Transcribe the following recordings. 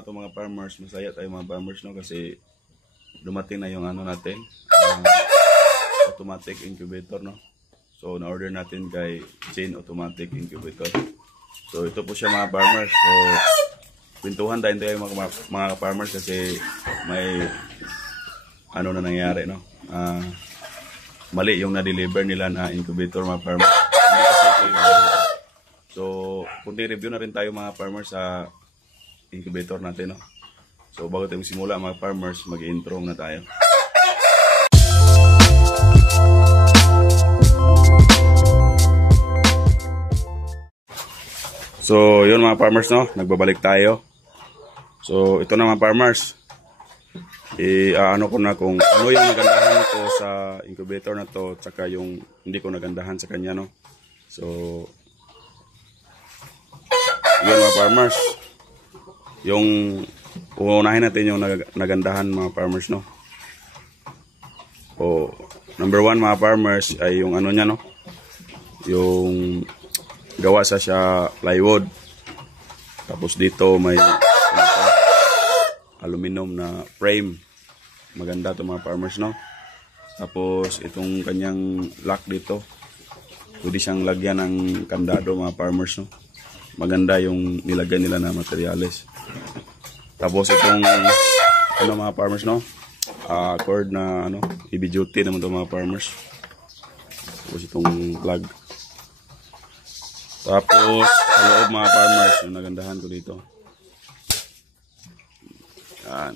na to mga farmers, masaya tayo mga farmers, no, kasi dumating na yung ano natin, automatic incubator, no. So na-order natin kay Chain Automatic Incubator. So ito po siya mga farmers. So pintuhan tayo mga farmers kasi may ano na nangyari, no. Mali yung na-deliver nila na incubator mga farmers. Hindi kasi ito yung, so kunti review na rin tayo mga farmers sa incubator natin, no. So bago tayo simula mga farmers, mag-intro na tayo. So yun mga farmers, no, nagbabalik tayo. So ito na mga farmers, ano ko na kung ano yung nagandahan ko sa incubator na to, tsaka yung hindi ko nagandahan sa kanya, no. So yun mga farmers, yung uunahin natin yung nagandahan mga farmers, no. O number 1 mga farmers ay yung ano niya, no, yung gawa sa siya plywood, tapos dito may aluminum na frame, maganda to mga farmers, no. Tapos itong kanyang lock dito, pwede siyang lagyan ng kandado mga farmers, no. Maganda yung nilagay nila na materyales. Tapos itong ano mga farmers, no, cord na ano, heavy duty naman to mga farmers. Tapos itong plug. Tapos sa loob mga farmers, yung nagandahan ko dito, yan.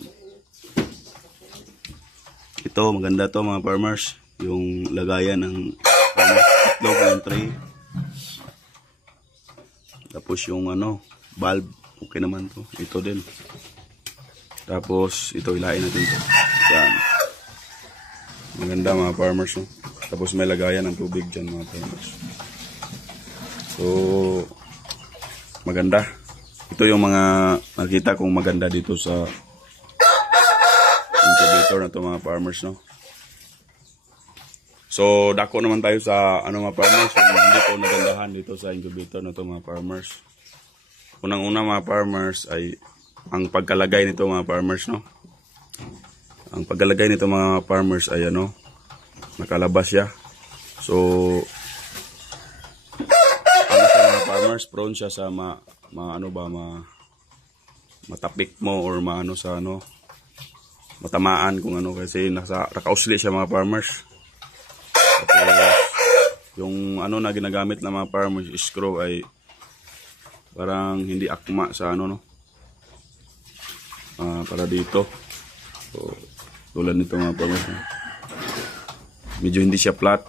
Ito maganda to mga farmers, yung lagayan ng itlog ng tray. Tapos yung ano, valve, okay naman to. Ito din. Tapos ito ilain natin to. Yan. Maganda mga farmers, no? Tapos may lagayan ng tubig dyan mga farmers. So maganda. Ito yung mga nakita kong maganda dito sa incubator na to mga farmers, no? So dako naman tayo sa ano mga farmers, yung hindi ko nagandahan dito sa incubator na to mga farmers. Unang-una mga farmers ay ang pagkalagay nito mga farmers, no. Ang pagkalagay nito mga farmers ay ano, nakalabas siya. So ano siya mga farmers, prone siya sa matapik mo or maano sa ano, matamaan kung ano, kasi nakausli siya mga farmers. Tapos yung ano na ginagamit na mga farmers screw ay parang hindi akma sa ano, no, para dito. So tulad nito mga farmers, no? Medyo hindi siya flat.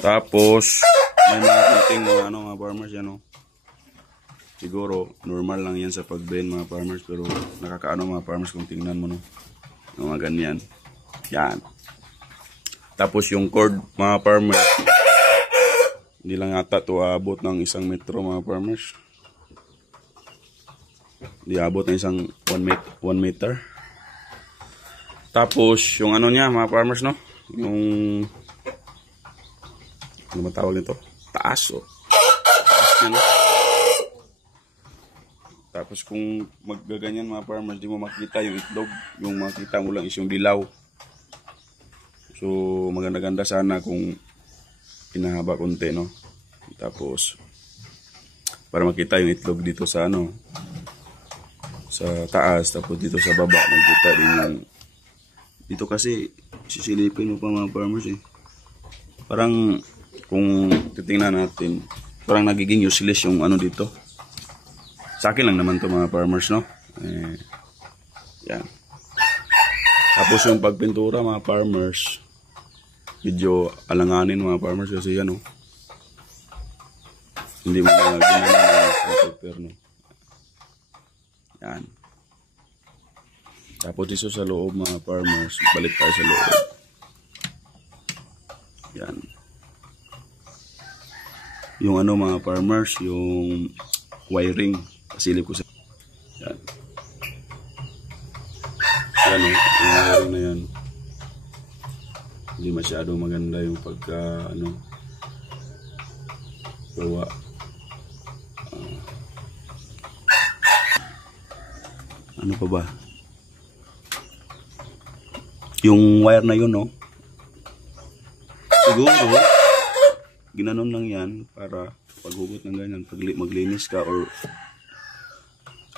Tapos may mga kunting ano mga farmers yan, no. Siguro normal lang yan sa pag-bend mga farmers, pero nakakaano mga farmers kung tingnan mo, no, mga ganyan. Yan. Tapos yung cord mga farmers, hindi lang ata to abot ng 1 metro mga farmers. Hindi abot ng 1 meter. Tapos yung ano niya mga farmers, no, yung ano matawag nito? Taas, oh. Taas niya, no? Tapos kung maggaganyan mga farmers, di mo makita yung itlog. Yung makita mo lang is yung dilaw. So maganda-ganda sana kung pinahaba konti, no. Tapos para makita yung itlog dito sa ano, sa taas, tapos dito sa baba makita din yung dito, kasi sisilipin mo pa mga farmers, eh. Parang kung titingnan natin, parang nagiging useless yung ano dito. Sa akin lang naman to mga farmers, no. Yan. Tapos yung pagpintura mga farmers, medyo alanganin mga farmers kasi yan, no. Hindi mo na ginagawa ng paper, no. Yan. Tapos dito sa loob mga farmers, balik tayo sa loob. Yan. Yung ano mga farmers, yung wiring, pasilip ko sa yan. Yan, yung wiring na yan. Hindi masyado maganda yung pagka ano, gawa. Ano pa ba? Yung wire na yun, no? Siguro, ginanon lang yan para paghugot ng ganyan, pag maglinis ka or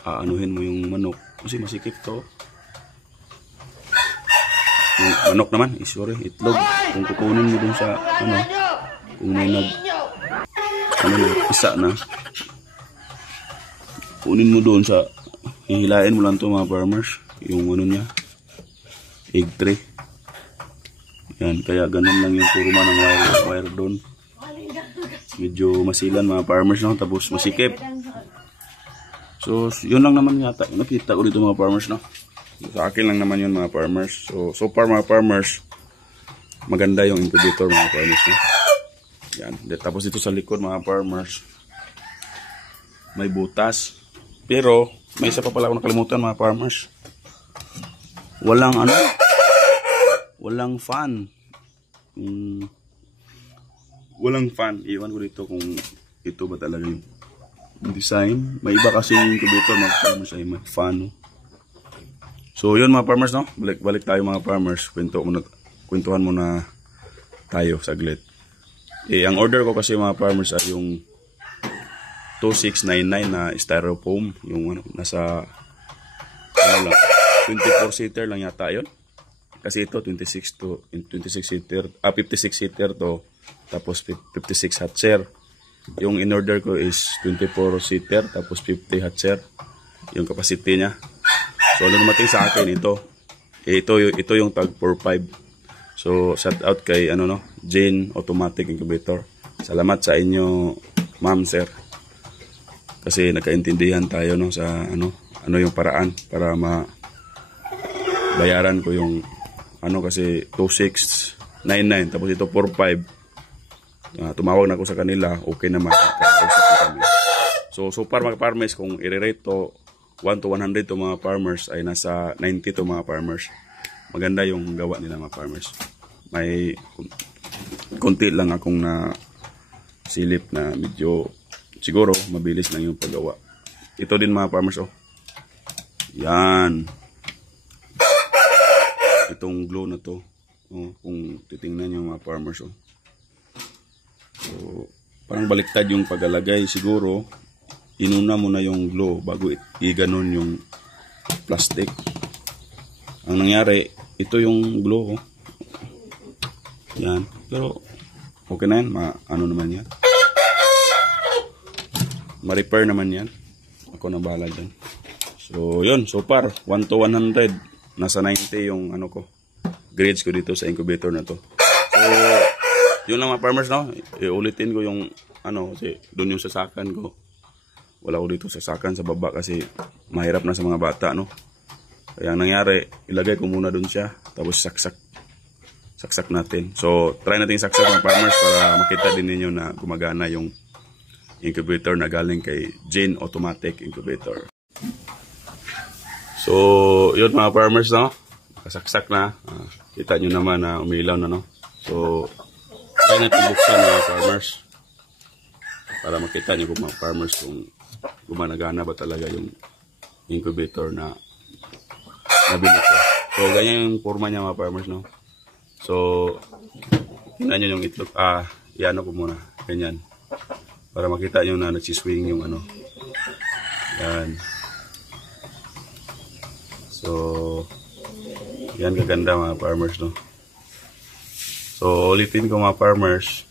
aanuhin mo yung manok. Kasi masikip to. Yung manok naman, sorry, itlog. Kung kukunin mo dun sa, ano, kung may isa na, kunin mo doon sa, hihilain mo lang to mga farmers, yung ano niya, egg tray. Yan, kaya ganun lang yung kuruma ng wire doon. Medyo masilan mga farmers, no? Tapos masikip. So, yun lang naman yata. Nakita ko dito mga farmers, no? Sa akin lang naman yun mga farmers. So far mga farmers, maganda yung incubator mga farmers, no? Yan. Tapos dito sa likod mga farmers, may butas. Pero, may isa pa pala ako nakalimutan mga farmers. Walang ano, walang fan. Walang fan. Iwan ko dito kung ito ba talaga yung design. May iba kasi yung incubator mga farmers ay may fan, no? So, yun mga farmers, no? Balik tayo mga farmers. Kwentuhan muna tayo saglit. Ang order ko kasi mga farmers ay yung 2699 na styrofoam, yung ano, nasa ano lang, 24 seater lang yata yun. Kasi ito 26 seater, 56 seater to, tapos 56 hot chair. Yung in order ko is 24 seater tapos 50 hot chair yung capacity niya. So ano dumating sa akin ito. Ito yung tag 45. So shout out kay ano, no, Jane Automatic Incubator. Salamat sa inyo, ma'am, sir. Kasi nagkaintindihan tayo, no, sa ano yung paraan para bayaran ko yung ano, kasi 2699 tapos ito 45. Tumawag na ako sa kanila, okay naman. So far mga farmers, kung i-rate to 1 to 100 to mga farmers ay nasa 90 to mga farmers. Maganda yung gawa nila mga farmers. May konti lang akong na silip na medyo siguro mabilis lang yung paggawa. Ito din mga farmers, oh. Yan. Itong glow na to, oh, kung titingnan nyo mga farmers, oh. So, parang baliktad yung paglalagay. Siguro, inuna mo na yung glow bago i-ganon yung plastic. Ang nangyari, ito yung glow, oh. Yan. Pero, okay na yan. Ano naman yan. Ma-repair naman yan. Ako na bahala dyan. So, yun. So far, 1 to 100. Nasa 90 yung ano ko. Grades ko dito sa incubator na to. So, yun lang mga farmers, no? Iulitin ko yung ano, kasi doon yung sasakan ko. Wala ko dito sasakan sa baba kasi mahirap na sa mga bata, no? Kaya ang nangyari, ilagay ko muna doon siya. Tapos saksak natin. So, try natin saksak mga farmers para makita din ninyo na gumagana yung incubator na galing kay Jane Automatic Incubator. So, yun mga farmers, no? Kasaksak na. Kita nyo naman na umilaw na, no? So, try natin buksan mga farmers para makita nyo mga farmers kung gumagana ba talaga yung incubator na nabili ko. So, ganyan yung forma niya mga farmers, no? So, tingnan nyo yung itlog. Iano ko muna. Ganyan. Para makita nyo na nagsiswing yung ano. Yan. So, yan kaganda mga farmers, no? So, ulitin ko mga farmers,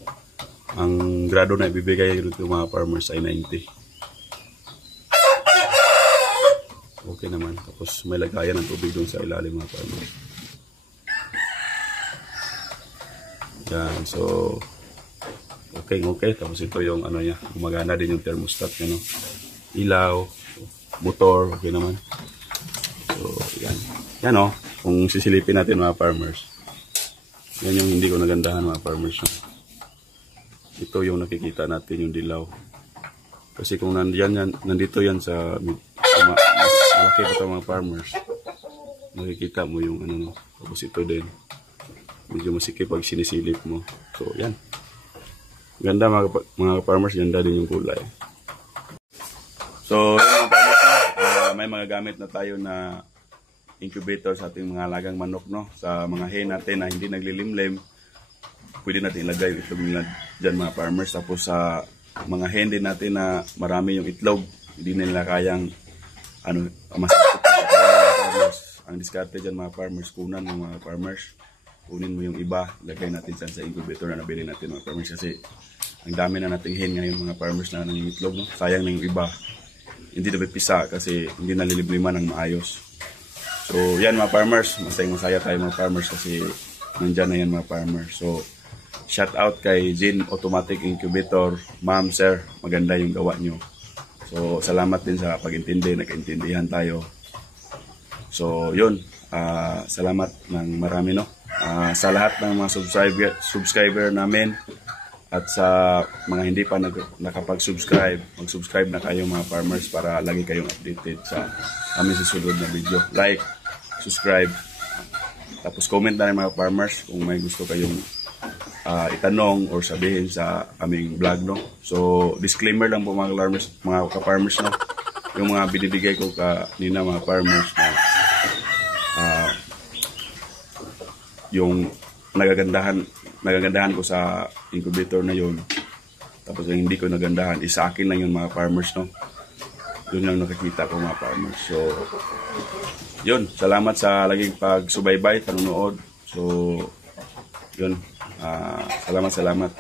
ang grado na ibibigay dito mga farmers ay 90. Okay naman. Tapos may lagayan ng tubig doon sa ilalim mga farmers. Yan. So, okay. Tapos ito yung ano niya. Gumagana din yung thermostat niya, no? Ilaw, motor, okay naman. So, yan. Yan, oh. Kung sisilipin natin mga farmers. Yan yung hindi ko nagandahan mga farmers, no? Ito yung nakikita natin yung dilaw. Kasi kung nandito yan sa malaki pa ito mga farmers, makikita mo yung ano, no? Tapos ito din. Medyo masikip pag sinisilip mo. So, yan. Ganda mga farmers, ganda din yung kulay. So, yun mga farmers, may mga gamit na tayo na incubator sa ating mga alagang manok, no? Sa mga hen natin na hindi naglilimlim, pwede natin ilagay yung itlog nila dyan mga farmers. Tapos sa mga hen din natin na marami yung itlog, hindi nila kayang ang diskarte dyan mga farmers, kunan ng mga farmers. Kunin mo yung iba, lagay natin dyan sa incubator na nabili natin mga farmers. Kasi ang dami na nating hen ngayon mga farmers na nangingitlog, no? Sayang na yung iba. Hindi na pisa kasi hindi nalilibliman ng maayos. So yan mga farmers, masaya tayo mga farmers kasi nandyan na yan mga farmers. So shout out kay Zin Automatic Incubator. Ma'am, sir, maganda yung gawa nyo. So salamat din sa pag-intindi, nag-intindihan tayo. So yun, salamat ng marami, no? Sa lahat ng mga subscriber namin at sa mga hindi pa nakapag-subscribe, mag-subscribe na kayo mga farmers para lagi kayong updated sa aming susunod na video. Like, subscribe, tapos comment na rin mga farmers kung may gusto kayong itanong or sabihin sa aming vlog, no? So disclaimer lang po mga ka-farmers, no? Yung mga binibigay ko kanina mga farmers na yung nagagandahan ko sa incubator na yun, tapos yung hindi ko nagandahan, isa akin lang yun mga farmers, no? Yun lang nakikita ko mga farmers. So yun, salamat sa laging pagsubaybay, panonood. So yun, salamat.